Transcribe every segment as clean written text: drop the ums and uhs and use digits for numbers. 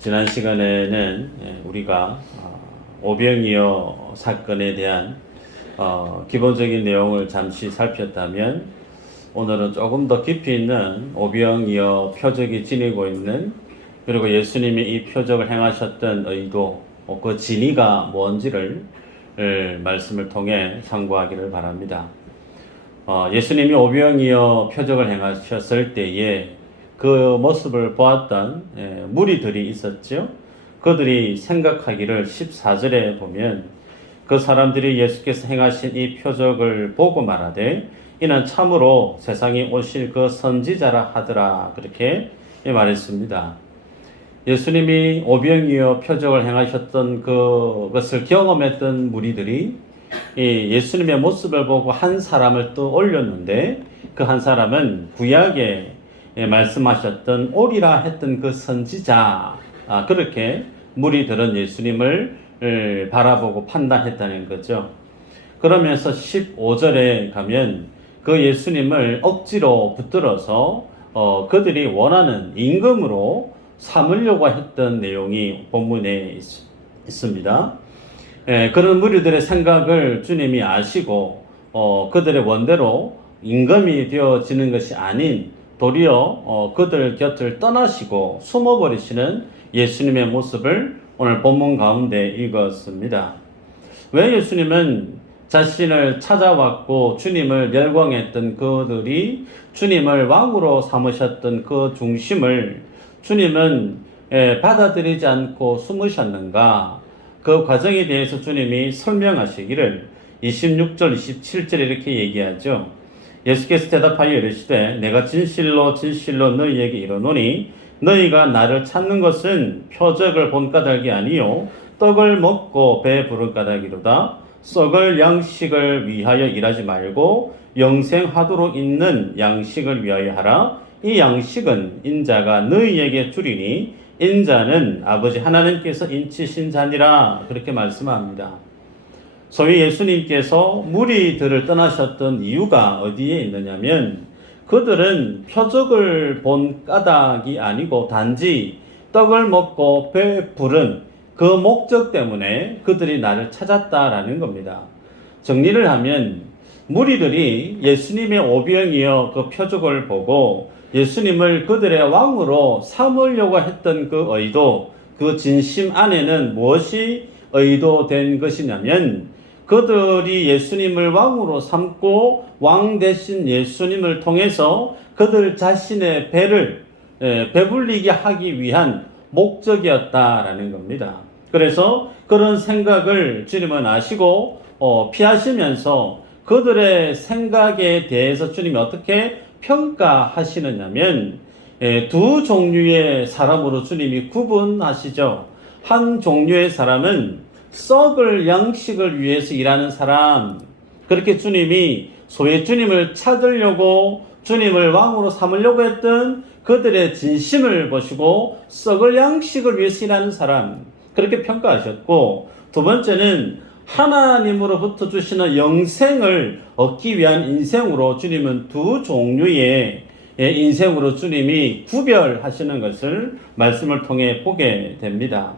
지난 시간에는 우리가 오병이어 사건에 대한 기본적인 내용을 잠시 살폈다면, 오늘은 조금 더 깊이 있는 오병이어 표적이 지니고 있는, 그리고 예수님이 이 표적을 행하셨던 의도, 그 진위가 뭔지를 말씀을 통해 상고하기를 바랍니다. 예수님이 오병이어 표적을 행하셨을 때에 그 모습을 보았던 무리들이 있었죠. 그들이 생각하기를 14절에 보면, 그 사람들이 예수께서 행하신 이 표적을 보고 말하되 이는 참으로 세상에 오실 그 선지자라 하더라, 그렇게 말했습니다. 예수님이 오병이어 표적을 행하셨던 그것을 경험했던 무리들이 예수님의 모습을 보고 한 사람을 또 올렸는데, 그 한 사람은 구약에 말씀하셨던 오리라 했던 그 선지자, 그렇게 무리들은 예수님을 바라보고 판단했다는 거죠. 그러면서 15절에 가면 그 예수님을 억지로 붙들어서 그들이 원하는 임금으로 삼으려고 했던 내용이 본문에 있습니다. 그런 무리들의 생각을 주님이 아시고 그들의 원대로 임금이 되어지는 것이 아닌 도리어 그들 곁을 떠나시고 숨어버리시는 예수님의 모습을 오늘 본문 가운데 읽었습니다. 왜 예수님은 자신을 찾아왔고 주님을 열광했던 그들이 주님을 왕으로 삼으셨던 그 중심을 주님은 받아들이지 않고 숨으셨는가? 그 과정에 대해서 주님이 설명하시기를 26절, 27절에 이렇게 얘기하죠. 예수께서 대답하여 이르시되 내가 진실로 진실로 너희에게 이르노니 너희가 나를 찾는 것은 표적을 본 까닭이 아니요 떡을 먹고 배 부른 까닭이로다. 썩을 양식을 위하여 일하지 말고 영생하도록 있는 양식을 위하여 하라. 이 양식은 인자가 너희에게 주리니 인자는 아버지 하나님께서 인치신 자니라, 그렇게 말씀합니다. 소위 예수님께서 무리들을 떠나셨던 이유가 어디에 있느냐면, 그들은 표적을 본 까닭이 아니고 단지 떡을 먹고 배 부른 그 목적 때문에 그들이 나를 찾았다라는 겁니다. 정리를 하면 무리들이 예수님의 오병이어 그 표적을 보고 예수님을 그들의 왕으로 삼으려고 했던 그 의도, 그 진심 안에는 무엇이 의도된 것이냐면, 그들이 예수님을 왕으로 삼고 왕 대신 예수님을 통해서 그들 자신의 배를 배불리게 하기 위한 목적이었다라는 겁니다. 그래서 그런 생각을 주님은 아시고 피하시면서 그들의 생각에 대해서 주님이 어떻게 평가하시느냐면, 두 종류의 사람으로 주님이 구분하시죠. 한 종류의 사람은 썩을 양식을 위해서 일하는 사람, 그렇게 주님이 소위 주님을 찾으려고 주님을 왕으로 삼으려고 했던 그들의 진심을 보시고 썩을 양식을 위해서 일하는 사람, 그렇게 평가하셨고, 두 번째는 하나님으로부터 주시는 영생을 얻기 위한 인생으로 주님은 두 종류의 인생으로 주님이 구별하시는 것을 말씀을 통해 보게 됩니다.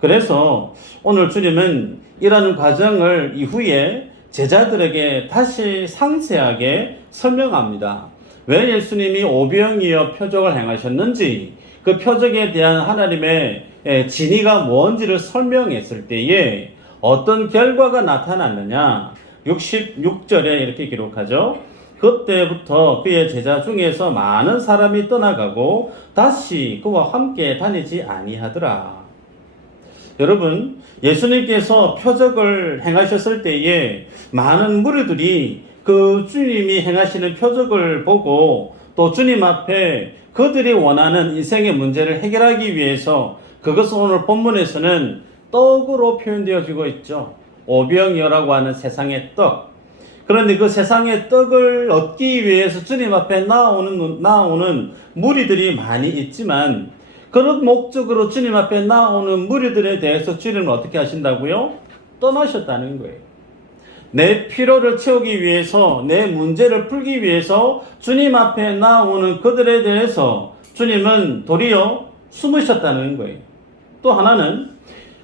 그래서 오늘 주님은 이러한 과정을 이후에 제자들에게 다시 상세하게 설명합니다. 왜 예수님이 오병이어 표적을 행하셨는지, 그 표적에 대한 하나님의 진위가 뭔지를 설명했을 때에 어떤 결과가 나타났느냐. 66절에 이렇게 기록하죠. 그때부터 그의 제자 중에서 많은 사람이 떠나가고 다시 그와 함께 다니지 아니하더라. 여러분, 예수님께서 표적을 행하셨을 때에 많은 무리들이 그 주님이 행하시는 표적을 보고 또 주님 앞에 그들이 원하는 인생의 문제를 해결하기 위해서, 그것은 오늘 본문에서는 떡으로 표현되어지고 있죠. 오병이어라고 하는 세상의 떡. 그런데 그 세상의 떡을 얻기 위해서 주님 앞에 나오는 무리들이 많이 있지만, 그런 목적으로 주님 앞에 나오는 무리들에 대해서 주님은 어떻게 하신다고요? 떠나셨다는 거예요. 내 필요를 채우기 위해서, 내 문제를 풀기 위해서 주님 앞에 나오는 그들에 대해서 주님은 도리어 숨으셨다는 거예요. 또 하나는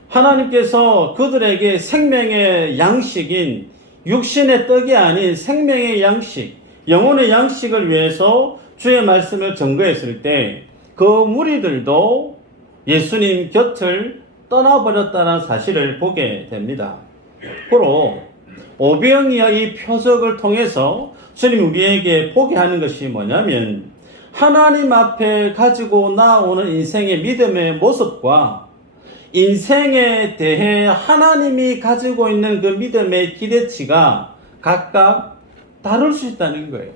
하나님께서 그들에게 생명의 양식인 육신의 떡이 아닌 생명의 양식, 영혼의 양식을 위해서 주의 말씀을 증거했을 때 그 무리들도 예수님 곁을 떠나버렸다는 사실을 보게 됩니다. 그로 오병이어 이 표적을 통해서 주님 우리에게 보게 하는 것이 뭐냐면 하나님 앞에 가지고 나오는 인생의 믿음의 모습과 인생에 대해 하나님이 가지고 있는 그 믿음의 기대치가 각각 다를 수 있다는 거예요.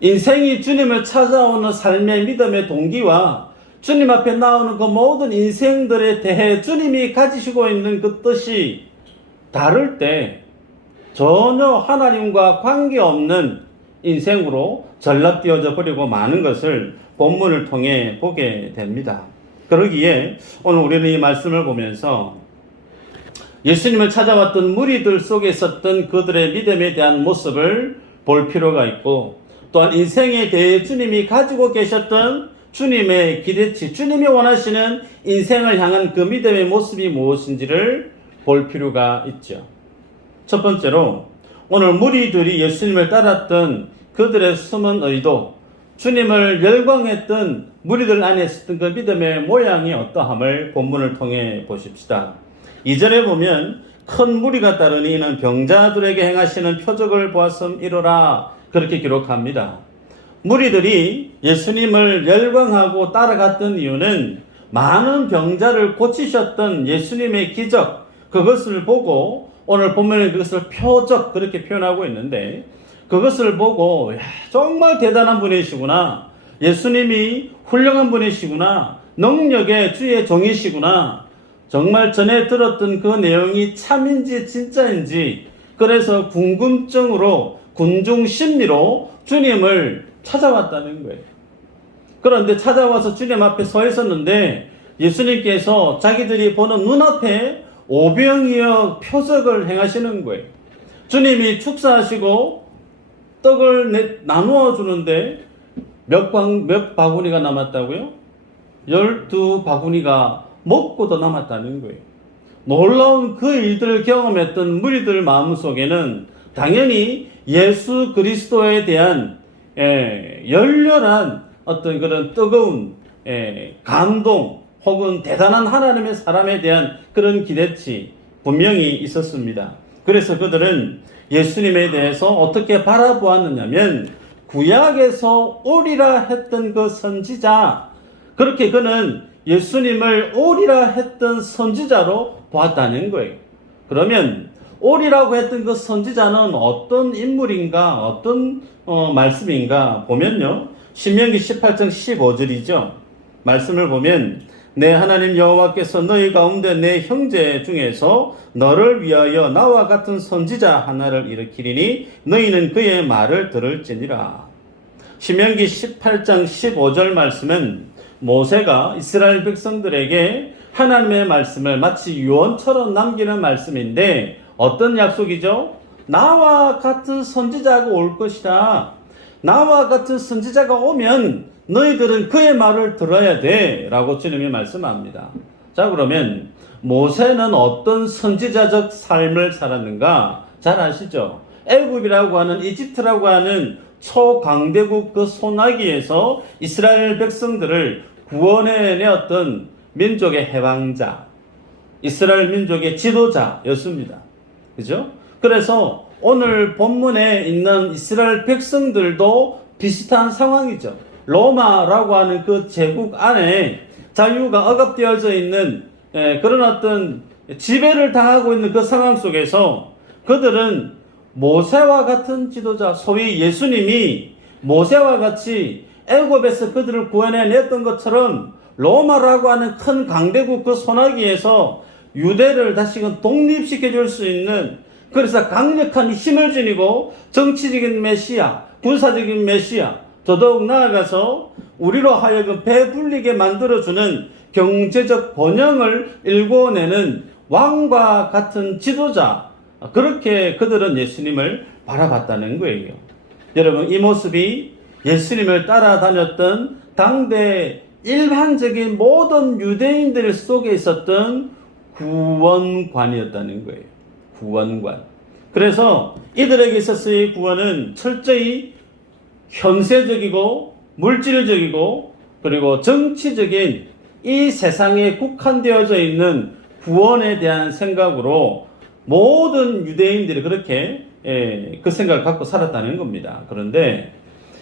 인생이 주님을 찾아오는 삶의 믿음의 동기와 주님 앞에 나오는 그 모든 인생들에 대해 주님이 가지시고 있는 그 뜻이 다를 때 전혀 하나님과 관계없는 인생으로 전락되어져 버리고 마는 것을 본문을 통해 보게 됩니다. 그러기에 오늘 우리는 이 말씀을 보면서 예수님을 찾아왔던 무리들 속에 있었던 그들의 믿음에 대한 모습을 볼 필요가 있고, 또한 인생에 대해 주님이 가지고 계셨던 주님의 기대치, 주님이 원하시는 인생을 향한 그 믿음의 모습이 무엇인지를 볼 필요가 있죠. 첫 번째로 오늘 무리들이 예수님을 따랐던 그들의 숨은 의도, 주님을 열광했던 무리들 안에 있었던 그 믿음의 모양이 어떠함을 본문을 통해 보십시다. 2절에 보면 큰 무리가 따르니 이는 병자들에게 행하시는 표적을 보았음이로라, 그렇게 기록합니다. 무리들이 예수님을 열광하고 따라갔던 이유는 많은 병자를 고치셨던 예수님의 기적, 그것을 보고 오늘 본문에 그것을 표적 그렇게 표현하고 있는데, 그것을 보고 정말 대단한 분이시구나, 예수님이 훌륭한 분이시구나, 능력의 주의 종이시구나, 정말 전에 들었던 그 내용이 참인지 진짜인지, 그래서 궁금증으로 군중 심리로 주님을 찾아왔다는 거예요. 그런데 찾아와서 주님 앞에 서 있었는데 예수님께서 자기들이 보는 눈앞에 오병이어 표적을 행하시는 거예요. 주님이 축사하시고 떡을 나누어 주는데 몇 바구니가 남았다고요? 12바구니가 먹고도 남았다는 거예요. 놀라운 그 일들을 경험했던 무리들 마음속에는 당연히 예수 그리스도에 대한 열렬한 어떤 그런 뜨거운 감동 혹은 대단한 하나님의 사람에 대한 그런 기대치 분명히 있었습니다. 그래서 그들은 예수님에 대해서 어떻게 바라보았느냐면 구약에서 오리라 했던 그 선지자, 그렇게 그는 예수님을 오리라 했던 선지자로 보았다는 거예요. 그러면 오리라고 했던 그 선지자는 어떤 인물인가, 어떤 말씀인가 보면요, 신명기 18장 15절이죠. 말씀을 보면 내 하나님 여호와께서 너희 가운데 내 형제 중에서 너를 위하여 나와 같은 선지자 하나를 일으키리니 너희는 그의 말을 들을지니라. 신명기 18장 15절 말씀은 모세가 이스라엘 백성들에게 하나님의 말씀을 마치 유언처럼 남기는 말씀인데 어떤 약속이죠? 나와 같은 선지자가 올 것이다. 나와 같은 선지자가 오면 너희들은 그의 말을 들어야 돼 라고 주님이 말씀합니다. 자, 그러면 모세는 어떤 선지자적 삶을 살았는가? 잘 아시죠? 애굽이라고 하는, 이집트라고 하는 초강대국 그 소나기에서 이스라엘 백성들을 구원해내었던 민족의 해방자, 이스라엘 민족의 지도자였습니다. 그죠? 그래서 오늘 본문에 있는 이스라엘 백성들도 비슷한 상황이죠. 로마라고 하는 그 제국 안에 자유가 억압되어져 있는 그런 어떤 지배를 당하고 있는 그 상황 속에서 그들은 모세와 같은 지도자, 소위 예수님이 모세와 같이 애굽에서 그들을 구원해냈던 것처럼 로마라고 하는 큰 강대국 그 소나기에서 유대를 다시금 독립시켜 줄 수 있는, 그래서 강력한 힘을 지니고 정치적인 메시아, 군사적인 메시아, 더더욱 나아가서 우리로 하여금 배불리게 만들어주는 경제적 번영을 일궈내는 왕과 같은 지도자, 그렇게 그들은 예수님을 바라봤다는 거예요. 여러분, 이 모습이 예수님을 따라다녔던 당대 일반적인 모든 유대인들 속에 있었던 구원관이었다는 거예요. 구원관. 그래서 이들에게 있어서의 구원은 철저히 현세적이고 물질적이고 그리고 정치적인 이 세상에 국한되어져 있는 구원에 대한 생각으로 모든 유대인들이 그렇게 그 생각을 갖고 살았다는 겁니다. 그런데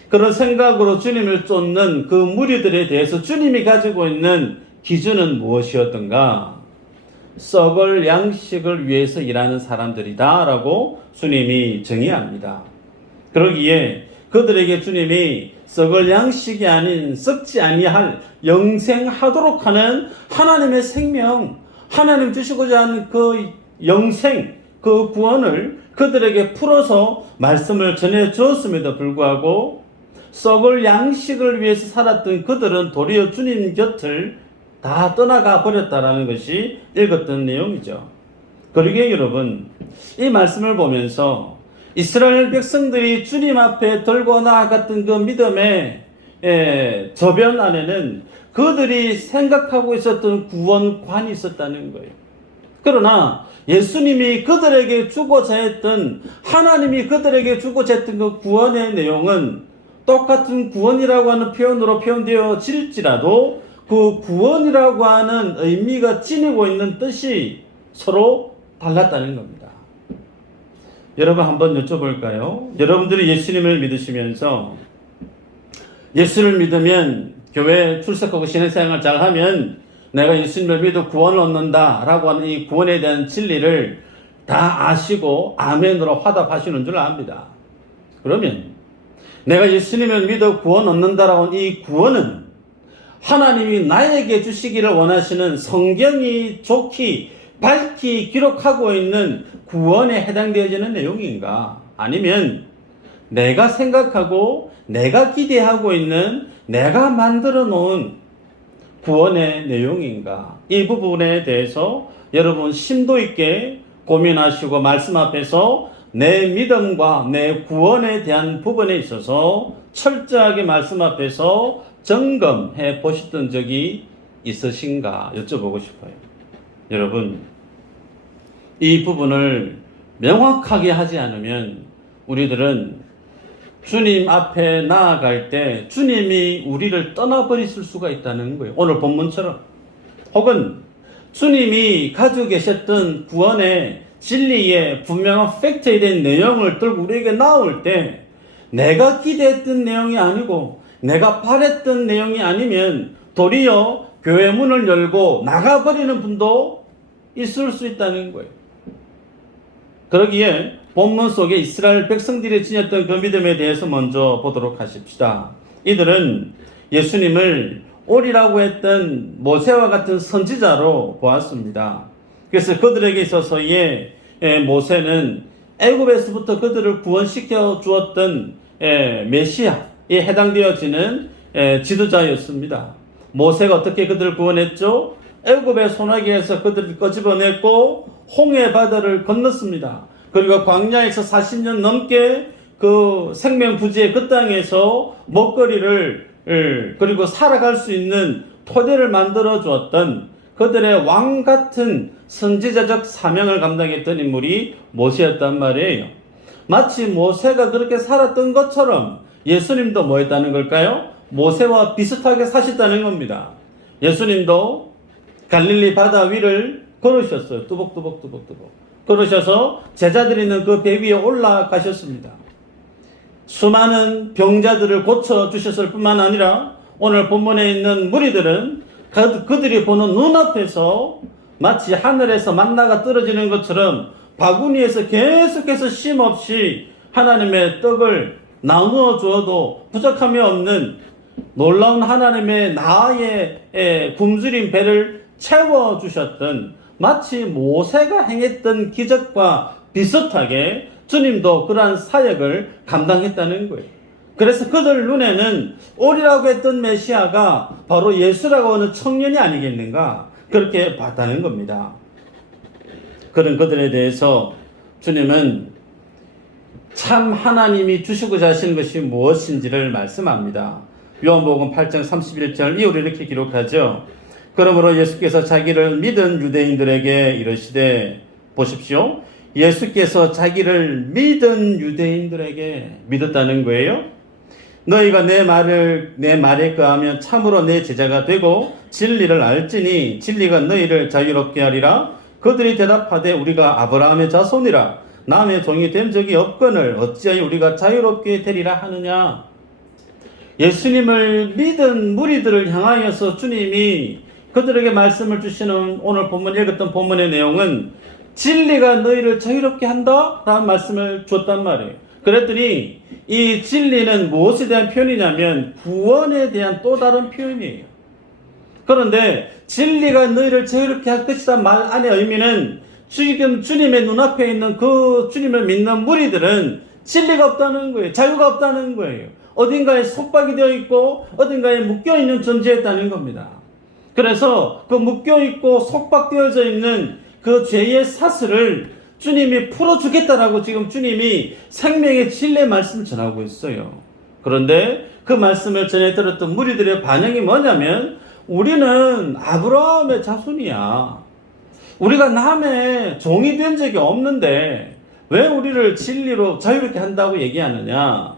그런 생각으로 주님을 쫓는 그 무리들에 대해서 주님이 가지고 있는 기준은 무엇이었던가? 썩을 양식을 위해서 일하는 사람들이다 라고 주님이 정의합니다. 그러기에 그들에게 주님이 썩을 양식이 아닌 썩지 아니할 영생하도록 하는 하나님의 생명, 하나님 주시고자 하는 그 영생, 그 구원을 그들에게 풀어서 말씀을 전해 주었음에도 불구하고 썩을 양식을 위해서 살았던 그들은 도리어 주님 곁을 다 떠나가 버렸다라는 것이 읽었던 내용이죠. 그러기에 여러분, 이 말씀을 보면서 이스라엘 백성들이 주님 앞에 들고 나아갔던 그 믿음의 저변 안에는 그들이 생각하고 있었던 구원관이 있었다는 거예요. 그러나 예수님이 그들에게 주고자 했던, 하나님이 그들에게 주고자 했던 그 구원의 내용은 똑같은 구원이라고 하는 표현으로 표현되어질지라도 그 구원이라고 하는 의미가 지니고 있는 뜻이 서로 달랐다는 겁니다. 여러분 한번 여쭤볼까요? 여러분들이 예수님을 믿으시면서 예수를 믿으면 교회 출석하고 신앙생활 잘하면 내가 예수님을 믿어 구원을 얻는다 라고 하는 이 구원에 대한 진리를 다 아시고 아멘으로 화답하시는 줄 압니다. 그러면 내가 예수님을 믿어 구원 얻는다라고 하는 이 구원은 하나님이 나에게 주시기를 원하시는 성경이 좋게 밝히 기록하고 있는 구원에 해당되어지는 내용인가? 아니면 내가 생각하고 내가 기대하고 있는 내가 만들어 놓은 구원의 내용인가? 이 부분에 대해서 여러분 심도 있게 고민하시고 말씀 앞에서 내 믿음과 내 구원에 대한 부분에 있어서 철저하게 말씀 앞에서 점검해 보셨던 적이 있으신가 여쭤보고 싶어요. 여러분, 이 부분을 명확하게 하지 않으면 우리들은 주님 앞에 나아갈 때 주님이 우리를 떠나버리실 수가 있다는 거예요. 오늘 본문처럼. 혹은 주님이 가지고 계셨던 구원의 진리의 분명한 팩트에 대한 내용을 들고 우리에게 나올 때 내가 기대했던 내용이 아니고 내가 바랬던 내용이 아니면 도리어 교회 문을 열고 나가버리는 분도 있을 수 있다는 거예요. 그러기에 본문 속에 이스라엘 백성들이 지녔던 그 믿음에 대해서 먼저 보도록 하십시다. 이들은 예수님을 오리라고 했던 모세와 같은 선지자로 보았습니다. 그래서 그들에게 있어서의 모세는 애굽에서부터 그들을 구원시켜 주었던 메시아에 해당되어지는 지도자였습니다. 모세가 어떻게 그들을 구원했죠? 애굽의 소나기에서 그들을 끄집어냈고 홍해 바다를 건넜습니다. 그리고 광야에서 40년 넘게 그 생명부지의 그 땅에서 먹거리를 그리고 살아갈 수 있는 토대를 만들어 주었던 그들의 왕 같은 선지자적 사명을 감당했던 인물이 모세였단 말이에요. 마치 모세가 그렇게 살았던 것처럼 예수님도 뭐 했다는 걸까요? 모세와 비슷하게 사셨다는 겁니다. 예수님도 갈릴리 바다 위를 걸으셨어요. 뚜벅뚜벅 걸으셔서 제자들이 있는 그 배 위에 올라가셨습니다. 수많은 병자들을 고쳐주셨을 뿐만 아니라 오늘 본문에 있는 무리들은 그들이 보는 눈앞에서 마치 하늘에서 만나가 떨어지는 것처럼 바구니에서 계속해서 쉼없이 하나님의 떡을 나누어 주어도 부족함이 없는 놀라운 하나님의 나의 굶주린 배를 채워주셨던 마치 모세가 행했던 기적과 비슷하게 주님도 그러한 사역을 감당했다는 거예요. 그래서 그들 눈에는 오리라고 했던 메시아가 바로 예수라고 하는 청년이 아니겠는가 그렇게 봤다는 겁니다. 그런 그들에 대해서 주님은 참 하나님이 주시고자 하시는 것이 무엇인지를 말씀합니다. 요한복음 8장 31절 이후로 이렇게 기록하죠. 그러므로 예수께서 자기를 믿은 유대인들에게 이르시되, 보십시오. 예수께서 자기를 믿은 유대인들에게 믿었다는 거예요. 너희가 내 말에 거하면 참으로 내 제자가 되고 진리를 알지니 진리가 너희를 자유롭게 하리라. 그들이 대답하되 우리가 아브라함의 자손이라 남의 종이 된 적이 없거늘 어찌하여 우리가 자유롭게 되리라 하느냐. 예수님을 믿은 무리들을 향하여서 주님이 그들에게 말씀을 주시는 오늘 본문 읽었던 본문의 내용은 진리가 너희를 자유롭게 한다 라는 말씀을 줬단 말이에요. 그랬더니 이 진리는 무엇에 대한 표현이냐면 구원에 대한 또 다른 표현이에요. 그런데 진리가 너희를 자유롭게 할 것이다 말 안의 의미는 지금 주님의 눈앞에 있는 그 주님을 믿는 무리들은 진리가 없다는 거예요. 자유가 없다는 거예요. 어딘가에 속박이 되어 있고 어딘가에 묶여있는 존재였다는 겁니다. 그래서 그 묶여있고 속박되어져 있는 그 죄의 사슬을 주님이 풀어주겠다라고 지금 주님이 생명의 진리의 말씀을 전하고 있어요. 그런데 그 말씀을 전해 들었던 무리들의 반응이 뭐냐면 우리는 아브라함의 자손이야. 우리가 남의 종이 된 적이 없는데 왜 우리를 진리로 자유롭게 한다고 얘기하느냐.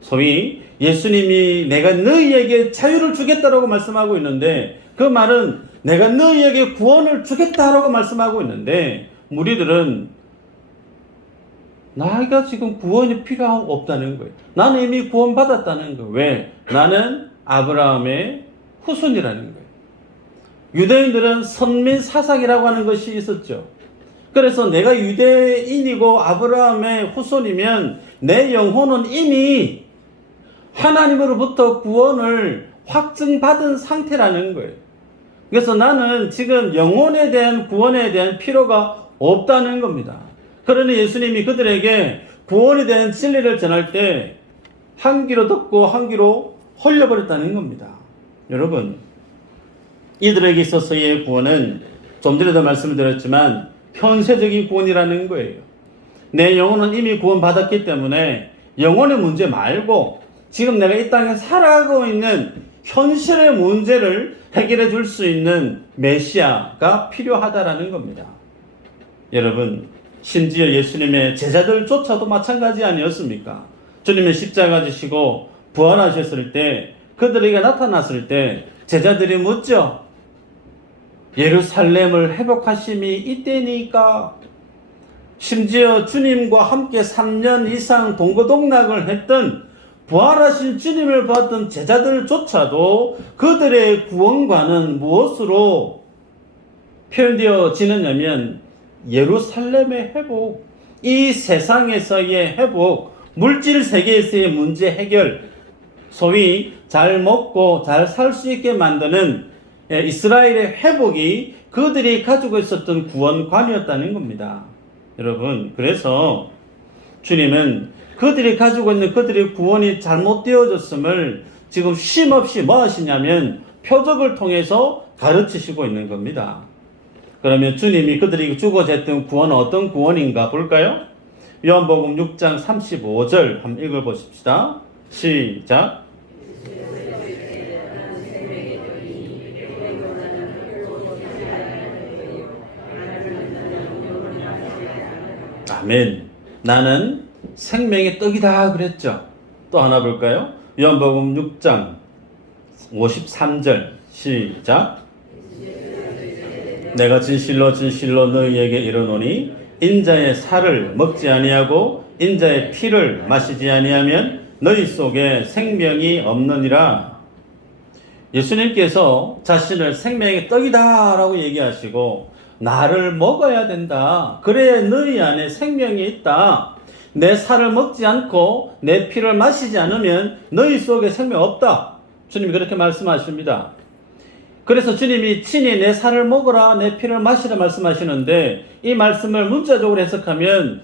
소위 예수님이 내가 너희에게 자유를 주겠다라고 말씀하고 있는데 그 말은 내가 너희에게 구원을 주겠다라고 말씀하고 있는데 무리들은 나가 지금 구원이 필요하고 없다는 거예요. 나는 이미 구원받았다는 거예요. 왜? 나는 아브라함의 후손이라는 거예요. 유대인들은 선민 사상이라고 하는 것이 있었죠. 그래서 내가 유대인이고 아브라함의 후손이면 내 영혼은 이미 하나님으로부터 구원을 확증받은 상태라는 거예요. 그래서 나는 지금 영혼에 대한 구원에 대한 필요가 없다는 겁니다. 그러니 예수님이 그들에게 구원에 대한 진리를 전할 때 한 귀로 듣고 한 귀로 헐려버렸다는 겁니다. 여러분, 이들에게 있어서의 구원은 좀 전에도 말씀을 드렸지만 현세적인 구원이라는 거예요. 내 영혼은 이미 구원받았기 때문에 영혼의 문제 말고 지금 내가 이 땅에 살아가고 있는 현실의 문제를 해결해 줄 수 있는 메시아가 필요하다라는 겁니다. 여러분, 심지어 예수님의 제자들조차도 마찬가지 아니었습니까? 주님의 십자가 지시고 부활하셨을 때 그들에게 나타났을 때 제자들이 묻죠. 예루살렘을 회복하심이 이때니까. 심지어 주님과 함께 3년 이상 동거동락을 했던 부활하신 주님을 봤던 제자들조차도 그들의 구원과는 무엇으로 표현되어지느냐면 예루살렘의 회복, 이 세상에서의 회복, 물질 세계에서의 문제 해결, 소위 잘 먹고 잘 살 수 있게 만드는 이스라엘의 회복이 그들이 가지고 있었던 구원관이었다는 겁니다. 여러분, 그래서 주님은 그들이 가지고 있는 그들의 구원이 잘못되어졌음을 지금 쉼없이 뭐 하시냐면 표적을 통해서 가르치시고 있는 겁니다. 그러면 주님이 그들이 주고졌던 구원은 어떤 구원인가 볼까요? 요한복음 6장 35절 한번 읽어보십시다. 시작. 아멘. 나는 생명의 떡이다 그랬죠. 또 하나 볼까요? 요한복음 6장 53절 시작. 내가 진실로 진실로 너희에게 이르노니 인자의 살을 먹지 아니하고 인자의 피를 마시지 아니하면 너희 속에 생명이 없느니라. 예수님께서 자신을 생명의 떡이다 라고 얘기하시고 나를 먹어야 된다. 그래야 너희 안에 생명이 있다. 내 살을 먹지 않고 내 피를 마시지 않으면 너희 속에 생명 없다. 주님이 그렇게 말씀하십니다. 그래서 주님이 친히 내 살을 먹어라 내 피를 마시라 말씀하시는데 이 말씀을 문자적으로 해석하면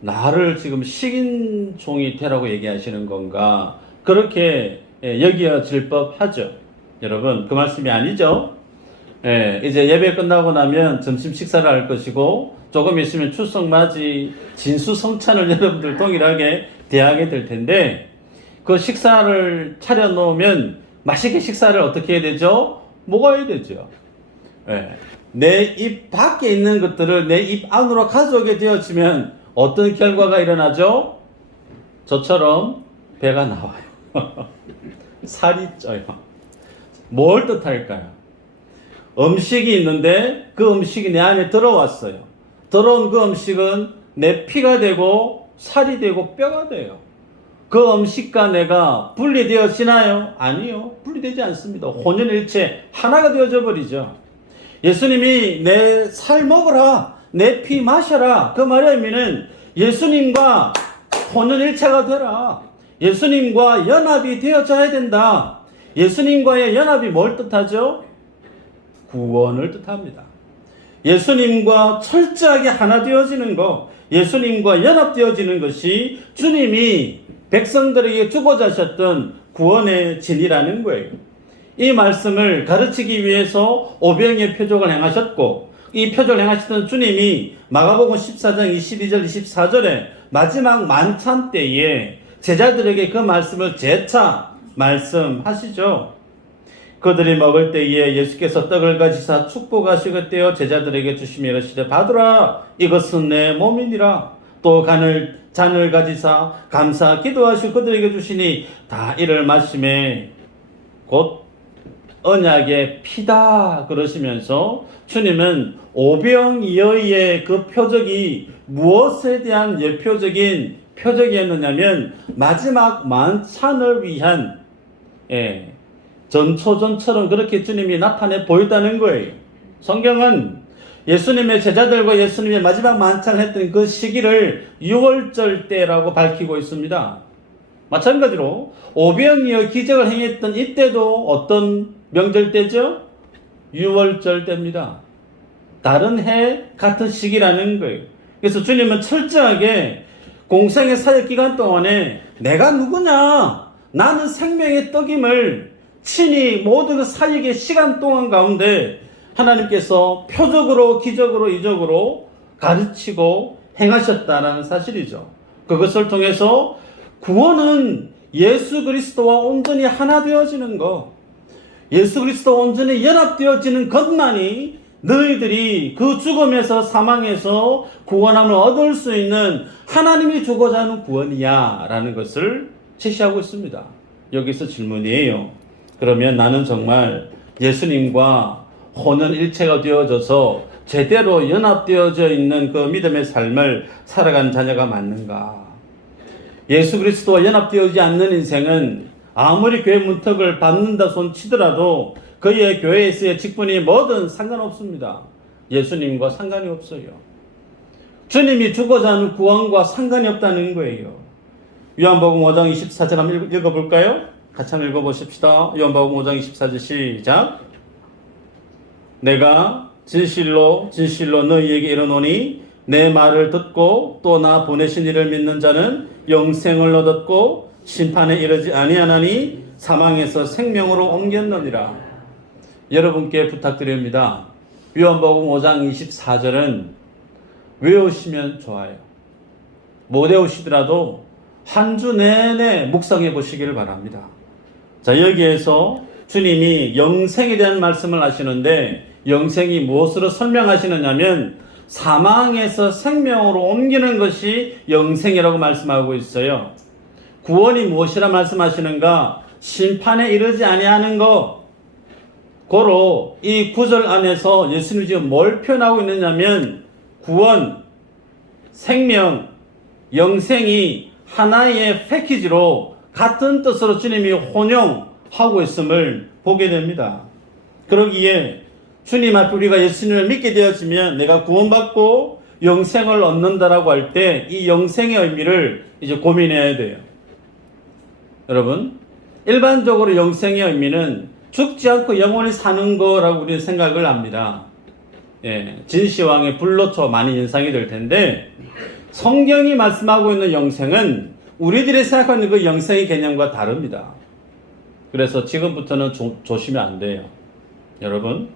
나를 지금 식인종이 되라고 얘기하시는 건가, 그렇게 여겨질 법하죠. 여러분, 그 말씀이 아니죠. 이제 예배 끝나고 나면 점심 식사를 할 것이고 조금 있으면 출석 맞이 진수성찬을 여러분들 동일하게 대하게 될 텐데 그 식사를 차려놓으면 맛있게 식사를 어떻게 해야 되죠? 먹어야 되죠. 예. 내 입 밖에 있는 것들을 내 입 안으로 가져오게 되어지면 어떤 결과가 일어나죠? 저처럼 배가 나와요. 살이 쪄요. 뭘 뜻할까요? 음식이 있는데 그 음식이 내 안에 들어왔어요. 들어온 그 음식은 내 피가 되고 살이 되고 뼈가 돼요. 그 음식과 내가 분리되어지나요? 아니요. 분리되지 않습니다. 혼연일체 하나가 되어져 버리죠. 예수님이 내 살 먹어라, 내 피 마셔라. 그 말의 의미는 예수님과 혼연일체가 되라. 예수님과 연합이 되어져야 된다. 예수님과의 연합이 뭘 뜻하죠? 구원을 뜻합니다. 예수님과 철저하게 하나 되어지는 것, 예수님과 연합되어지는 것이 주님이 백성들에게 주고자 하셨던 구원의 진이라는 거예요. 이 말씀을 가르치기 위해서 오병이의 표적을 행하셨고, 이 표적을 행하셨던 주님이 마가복음 14장 22절 24절에 마지막 만찬 때에 제자들에게 그 말씀을 재차 말씀하시죠. 그들이 먹을 때에 예수께서 떡을 가지사 축복하시고 떼어 제자들에게 주시며 이르시되 받으라, 이것은 내 몸이니라. 또 잔을 가지사 감사 기도하시고 그들에게 주시니 다 이를 마심에 곧 언약의 피다 그러시면서 주님은 오병이어의 그 표적이 무엇에 대한 예표적인 표적이었느냐면 마지막 만찬을 위한 전초전처럼 그렇게 주님이 나타내 보였다는 거예요. 성경은 예수님의 제자들과 예수님의 마지막 만찬을 했던 그 시기를 유월절 때라고 밝히고 있습니다. 마찬가지로 오병이어 기적을 행했던 이때도 어떤 명절 때죠? 유월절 때입니다. 다른 해 같은 시기라는 거예요. 그래서 주님은 철저하게 공생의 사역 기간 동안에 내가 누구냐? 나는 생명의 떡임을 친히 모든 그 사역의 시간 동안 가운데 하나님께서 표적으로 기적으로 이적으로 가르치고 행하셨다는 사실이죠. 그것을 통해서 구원은 예수 그리스도와 온전히 하나 되어지는 것, 예수 그리스도와 온전히 연합되어지는 것만이 너희들이 그 죽음에서 사망에서 구원함을 얻을 수 있는 하나님이 주고자 하는 구원이야 라는 것을 제시하고 있습니다. 여기서 질문이에요. 그러면 나는 정말 예수님과 혼연일체가 되어져서 제대로 연합되어져 있는 그 믿음의 삶을 살아가는 자녀가 맞는가? 예수 그리스도와 연합되어지지 않는 인생은 아무리 교회 문턱을 밟는다 손 치더라도 그의 교회에서의 직분이 뭐든 상관없습니다. 예수님과 상관이 없어요. 주님이 주고자 하는 구원과 상관이 없다는 거예요. 요한복음 5장 24절 한번 읽어볼까요? 같이 한번 읽어보십시다. 요한복음 5장 24절 시작. 내가 진실로 진실로 너희에게 이르노니 내 말을 듣고 또 나 보내신 이를 믿는 자는 영생을 얻었고 심판에 이르지 아니하나니 사망에서 생명으로 옮겼느니라. 여러분께 부탁드립니다. 요한복음 5장 24절은 외우시면 좋아요. 못 외우시더라도 한 주 내내 묵상해 보시기를 바랍니다. 자, 여기에서 주님이 영생에 대한 말씀을 하시는데 영생이 무엇으로 설명하시느냐면 사망에서 생명으로 옮기는 것이 영생이라고 말씀하고 있어요. 구원이 무엇이라 말씀하시는가? 심판에 이르지 아니하는 것. 고로 이 구절 안에서 예수님이 지금 뭘 표현하고 있느냐면 구원, 생명, 영생이 하나의 패키지로 같은 뜻으로 주님이 혼용하고 있음을 보게 됩니다. 그러기에 주님 앞에 우리가 예수님을 믿게 되어지면 내가 구원받고 영생을 얻는다라고 할 때 이 영생의 의미를 이제 고민해야 돼요. 여러분, 일반적으로 영생의 의미는 죽지 않고 영원히 사는 거라고 우리는 생각을 합니다. 진시황의 불로초 많이 연상이 될 텐데 성경이 말씀하고 있는 영생은 우리들이 생각하는 그 영생의 개념과 다릅니다. 그래서 지금부터는 조심히 안 돼요. 여러분,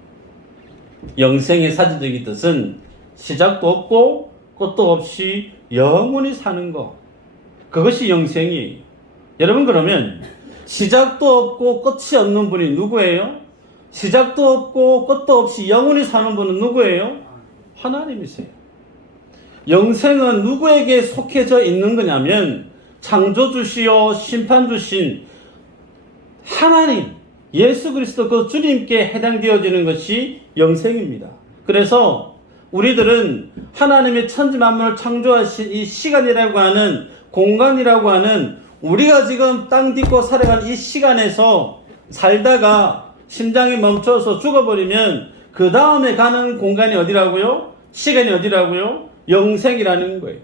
영생의 사전적인 뜻은 시작도 없고 끝도 없이 영원히 사는 것. 그것이 영생이에요. 여러분, 그러면 시작도 없고 끝이 없는 분이 누구예요? 시작도 없고 끝도 없이 영원히 사는 분은 누구예요? 하나님이세요. 영생은 누구에게 속해져 있는 거냐면 창조주시요 심판주신 하나님 예수 그리스도 그 주님께 해당되어지는 것이 영생입니다. 그래서 우리들은 하나님의 천지 만물을 창조하신 이 시간이라고 하는 공간이라고 하는 우리가 지금 땅 딛고 살아가는 이 시간에서 살다가 심장이 멈춰서 죽어버리면 그 다음에 가는 공간이 어디라고요? 시간이 어디라고요? 영생이라는 거예요.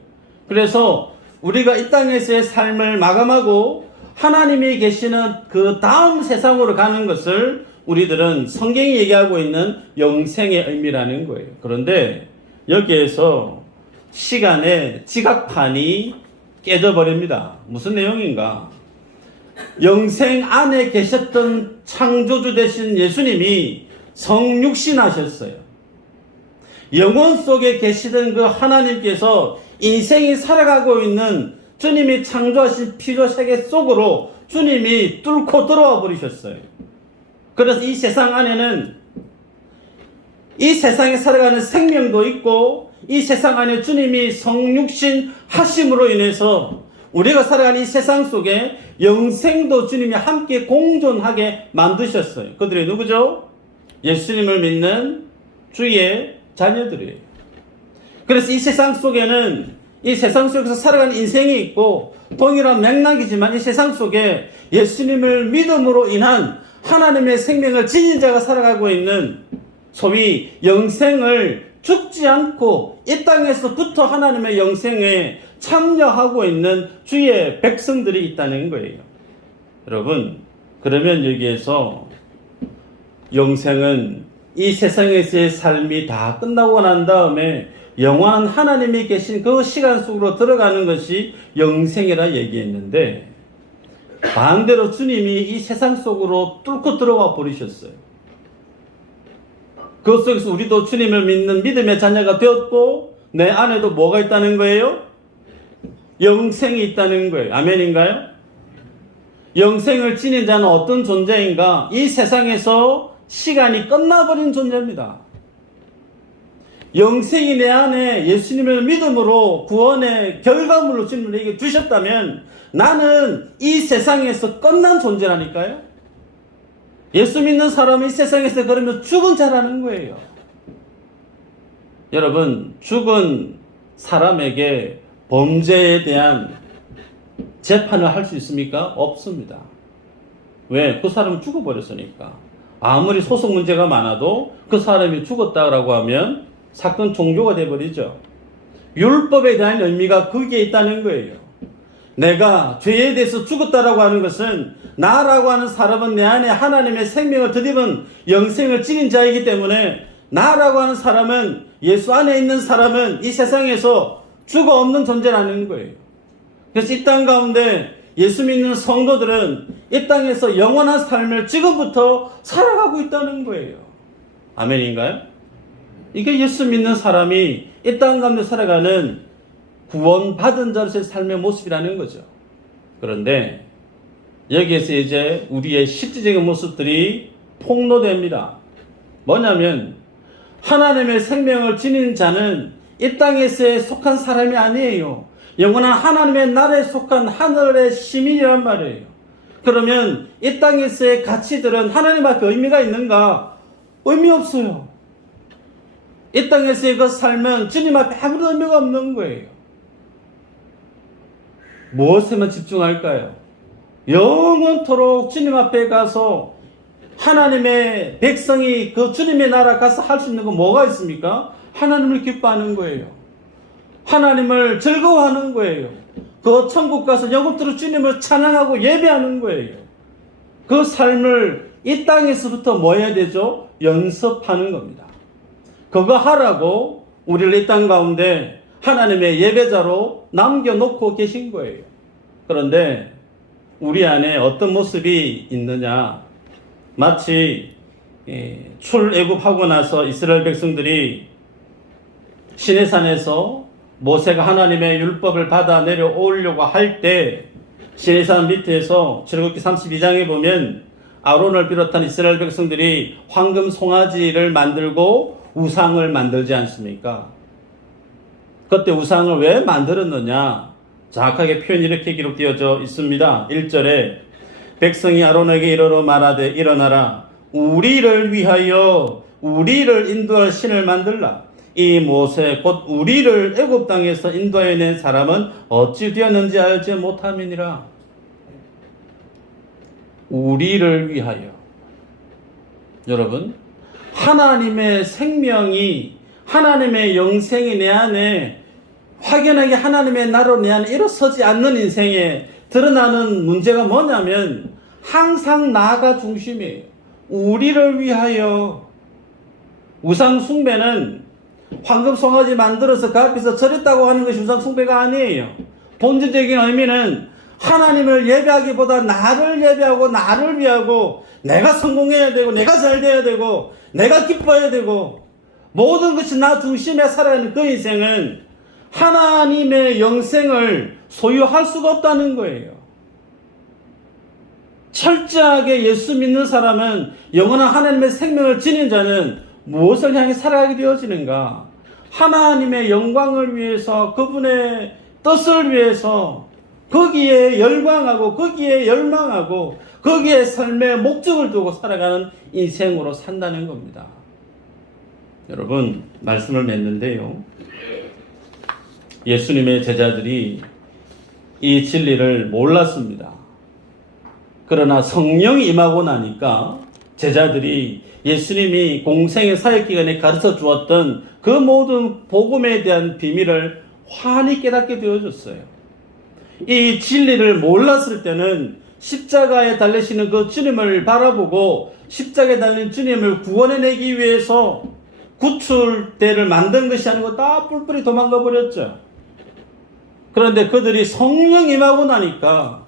그래서 우리가 이 땅에서의 삶을 마감하고 하나님이 계시는 그 다음 세상으로 가는 것을 우리들은 성경이 얘기하고 있는 영생의 의미라는 거예요. 그런데 여기에서 시간의 지각판이 깨져버립니다. 무슨 내용인가? 영생 안에 계셨던 창조주 되신 예수님이 성육신하셨어요. 영혼 속에 계시던 그 하나님께서 인생이 살아가고 있는 주님이 창조하신 피조 세계 속으로 주님이 뚫고 들어와 버리셨어요. 그래서 이 세상 안에는 이 세상에 살아가는 생명도 있고 이 세상 안에 주님이 성육신 하심으로 인해서 우리가 살아가는 이 세상 속에 영생도 주님이 함께 공존하게 만드셨어요. 그들이 누구죠? 예수님을 믿는 주의 자녀들이에요. 그래서 이 세상 속에는 이 세상 속에서 살아가는 인생이 있고 동일한 맥락이지만 이 세상 속에 예수님을 믿음으로 인한 하나님의 생명을 지닌 자가 살아가고 있는 소위 영생을 죽지 않고 이 땅에서부터 하나님의 영생에 참여하고 있는 주의 백성들이 있다는 거예요. 여러분, 그러면 여기에서 영생은 이 세상에서의 삶이 다 끝나고 난 다음에 영원한 하나님이 계신 그 시간 속으로 들어가는 것이 영생이라 얘기했는데 반대로 주님이 이 세상 속으로 뚫고 들어와 버리셨어요. 그 속에서 우리도 주님을 믿는 믿음의 자녀가 되었고 내 안에도 뭐가 있다는 거예요? 영생이 있다는 거예요. 아멘인가요? 영생을 지닌 자는 어떤 존재인가? 이 세상에서 시간이 끝나버린 존재입니다. 영생이 내 안에 예수님을 믿음으로 구원의 결과물로 주님에게 주셨다면 나는 이 세상에서 끝난 존재라니까요. 예수 믿는 사람은 이 세상에서 그러면 죽은 자라는 거예요. 여러분, 죽은 사람에게 범죄에 대한 재판을 할 수 있습니까? 없습니다. 왜? 그 사람은 죽어버렸으니까. 아무리 소송 문제가 많아도 그 사람이 죽었다라고 하면 사건 종료가 되어버리죠. 율법에 대한 의미가 거기에 있다는 거예요. 내가 죄에 대해서 죽었다라고 하는 것은 나라고 하는 사람은 내 안에 하나님의 생명을 덧입은 영생을 지닌 자이기 때문에 나라고 하는 사람은 예수 안에 있는 사람은 이 세상에서 죽어 없는 존재라는 거예요. 그래서 이 땅 가운데 예수 믿는 성도들은 이 땅에서 영원한 삶을 지금부터 살아가고 있다는 거예요. 아멘인가요? 이게 예수 믿는 사람이 이 땅 가운데 살아가는 구원받은 자로서의 삶의 모습이라는 거죠. 그런데 여기에서 이제 우리의 실질적인 모습들이 폭로됩니다. 뭐냐면 하나님의 생명을 지닌 자는 이 땅에서 속한 사람이 아니에요. 영원한 하나님의 나라에 속한 하늘의 시민이란 말이에요. 그러면 이 땅에서의 가치들은 하나님 앞에 의미가 있는가? 의미 없어요. 이 땅에서의 그 삶은 주님 앞에 아무런 의미가 없는 거예요. 무엇에만 집중할까요? 영원토록 주님 앞에 가서 하나님의 백성이 그 주님의 나라 가서 할 수 있는 건 뭐가 있습니까? 하나님을 기뻐하는 거예요. 하나님을 즐거워하는 거예요. 그 천국 가서 영원토록 주님을 찬양하고 예배하는 거예요. 그 삶을 이 땅에서부터 뭐 해야 되죠? 연습하는 겁니다. 그거 하라고 우리를 이 땅 가운데 하나님의 예배자로 남겨놓고 계신 거예요. 그런데 우리 안에 어떤 모습이 있느냐? 마치 출애굽하고 나서 이스라엘 백성들이 시내산에서 모세가 하나님의 율법을 받아 내려오려고 할 때 시내산 밑에서 출애굽기 32장에 보면 아론을 비롯한 이스라엘 백성들이 황금 송아지를 만들고 우상을 만들지 않습니까? 그때 우상을 왜 만들었느냐? 정확하게 표현이 이렇게 기록되어져 있습니다. 1절에 백성이 아론에게 이르러 말하되 일어나라 우리를 위하여 우리를 인도할 신을 만들라. 이 모세 곧 우리를 애굽 땅에서 인도하여 낸 사람은 어찌 되었는지 알지 못함이니라. 우리를 위하여. 여러분, 하나님의 생명이, 하나님의 영생이 내 안에 확연하게 하나님의 나로 내 안에 일어서지 않는 인생에 드러나는 문제가 뭐냐면 항상 나가 중심이에요. 우리를 위하여. 우상 숭배는 황금 송아지 만들어서 그 앞에서 절했다고 하는 것이 우상 숭배가 아니에요. 본질적인 의미는 하나님을 예배하기보다 나를 예배하고 나를 위하고 내가 성공해야 되고 내가 잘 돼야 되고 내가 기뻐야 되고 모든 것이 나 중심에 살아가는 그 인생은 하나님의 영생을 소유할 수가 없다는 거예요. 철저하게 예수 믿는 사람은 영원한 하나님의 생명을 지닌 자는 무엇을 향해 살아가게 되어지는가? 하나님의 영광을 위해서, 그분의 뜻을 위해서 거기에 열광하고 거기에 열망하고 거기에 삶의 목적을 두고 살아가는 인생으로 산다는 겁니다. 여러분, 말씀을 맺는데요, 예수님의 제자들이 이 진리를 몰랐습니다. 그러나 성령이 임하고 나니까 제자들이 예수님이 공생의 사역기간에 가르쳐 주었던 그 모든 복음에 대한 비밀을 환히 깨닫게 되어졌어요. 이 진리를 몰랐을 때는 십자가에 달리시는 그 주님을 바라보고 십자가에 달린 주님을 구원해내기 위해서 구출대를 만든 것이 아니고 다 뿔뿔이 도망가 버렸죠. 그런데 그들이 성령 임하고 나니까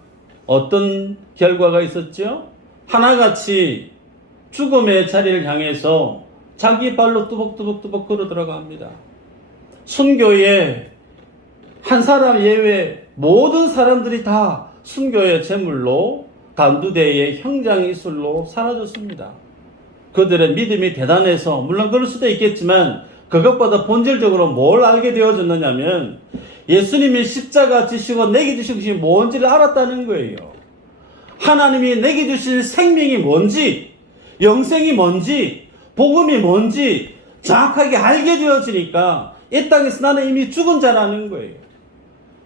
어떤 결과가 있었죠? 하나같이 죽음의 자리를 향해서 자기 발로 뚜벅뚜벅뚜벅 걸어 들어갑니다. 순교에 한 사람 예외 모든 사람들이 다 순교의 제물로 간두대의 형장이술로 사라졌습니다. 그들의 믿음이 대단해서, 물론 그럴 수도 있겠지만 그것보다 본질적으로 뭘 알게 되어졌느냐면 예수님이 십자가 지시고 내게 주신 것이 뭔지를 알았다는 거예요. 하나님이 내게 주신 생명이 뭔지, 영생이 뭔지, 복음이 뭔지 정확하게 알게 되어지니까 이 땅에서 나는 이미 죽은 자라는 거예요.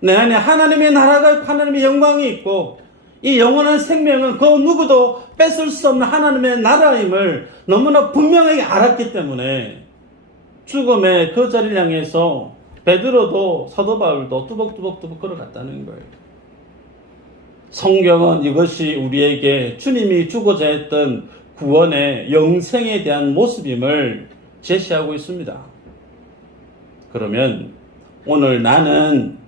내 안에 하나님의 나라가 있고 하나님의 영광이 있고 이 영원한 생명은 그 누구도 뺏을 수 없는 하나님의 나라임을 너무나 분명하게 알았기 때문에 죽음의 그 자리를 향해서 베드로도 사도 바울도 뚜벅뚜벅 걸어갔다는 거예요. 성경은 이것이 우리에게 주님이 주고자 했던 구원의 영생에 대한 모습임을 제시하고 있습니다. 그러면 오늘 나는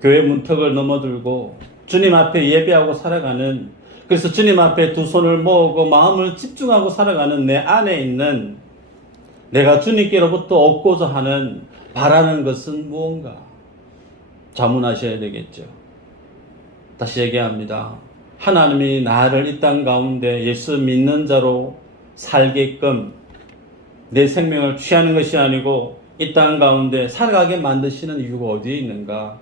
교회 문턱을 넘어들고 주님 앞에 예배하고 살아가는, 그래서 주님 앞에 두 손을 모으고 마음을 집중하고 살아가는 내 안에 있는 내가 주님께로부터 얻고자 하는 바라는 것은 무언가? 자문하셔야 되겠죠. 다시 얘기합니다. 하나님이 나를 이 땅 가운데 예수 믿는 자로 살게끔 내 생명을 취하는 것이 아니고 이 땅 가운데 살아가게 만드시는 이유가 어디에 있는가?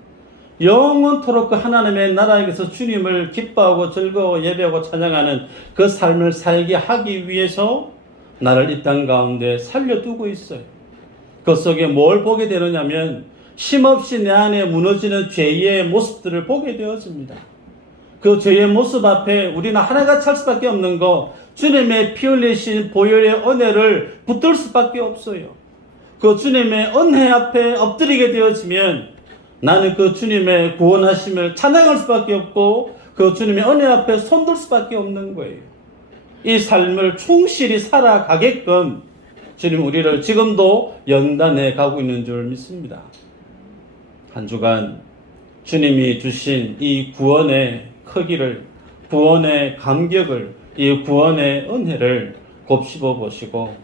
영원토록 그 하나님의 나라에서 주님을 기뻐하고 즐거워 예배하고 찬양하는 그 삶을 살게 하기 위해서 나를 이 땅 가운데 살려두고 있어요. 그 속에 뭘 보게 되느냐면 쉼없이 내 안에 무너지는 죄의 모습들을 보게 되어집니다. 그 죄의 모습 앞에 우리는 하나같이 할 수밖에 없는 거, 주님의 피 흘리신 보혈의 은혜를 붙들 수밖에 없어요. 그 주님의 은혜 앞에 엎드리게 되어지면 나는 그 주님의 구원하심을 찬양할 수밖에 없고 그 주님의 은혜 앞에 손들 수밖에 없는 거예요. 이 삶을 충실히 살아가게끔 주님 우리를 지금도 연단해 가고 있는 줄 믿습니다. 한 주간 주님이 주신 이 구원의 크기를, 구원의 감격을, 이 구원의 은혜를 곱씹어 보시고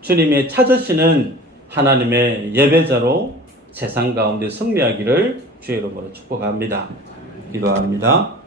주님이 찾으시는 하나님의 예배자로 세상 가운데 승리하기를 주의 이름으로 축복합니다. 기도합니다.